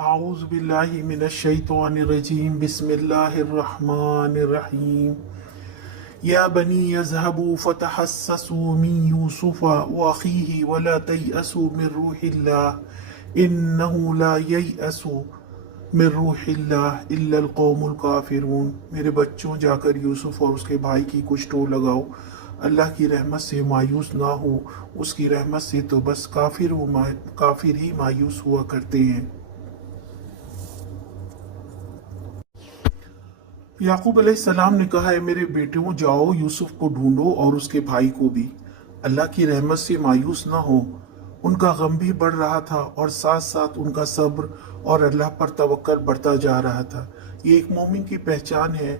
أعوذ بالله من الشيطان الرجيم بسم الله الرحمن الرحيم يا بني يذهبوا فتحسسوا من يوسف وأخيه ولا تيأسوا من روح الله إنه لا ييأس من روح الله إلا القوم الكافرون۔ میرے بچوں، جا کر یوسف اور اس کے بھائی کی کچھ ٹو لگاؤ، اللہ کی رحمت سے مایوس نہ ہو، اس کی رحمت سے تو بس کافر ہی مایوس ہوا کرتے ہیں۔ یعقوب علیہ السلام نے کہا، اے میرے بیٹوں، جاؤ یوسف کو ڈھونڈو اور اس کے بھائی کو بھی، اللہ کی رحمت سے مایوس نہ ہو۔ ان کا غم بھی بڑھ رہا تھا اور ساتھ ساتھ ان کا صبر اور اللہ پر توکل بڑھتا جا رہا تھا۔ یہ ایک مومن کی پہچان ہے